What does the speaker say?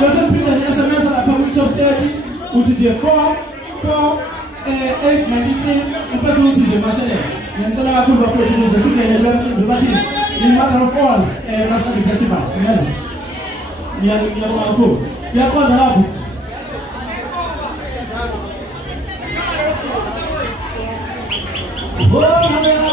Doesn't bring an SMS at the top 30, which is 44893, and person which is a machine. And tell our football coach is the signal and the batting in matter of all, Rascal Festival. Yes. Yeah, called the lab. Oh,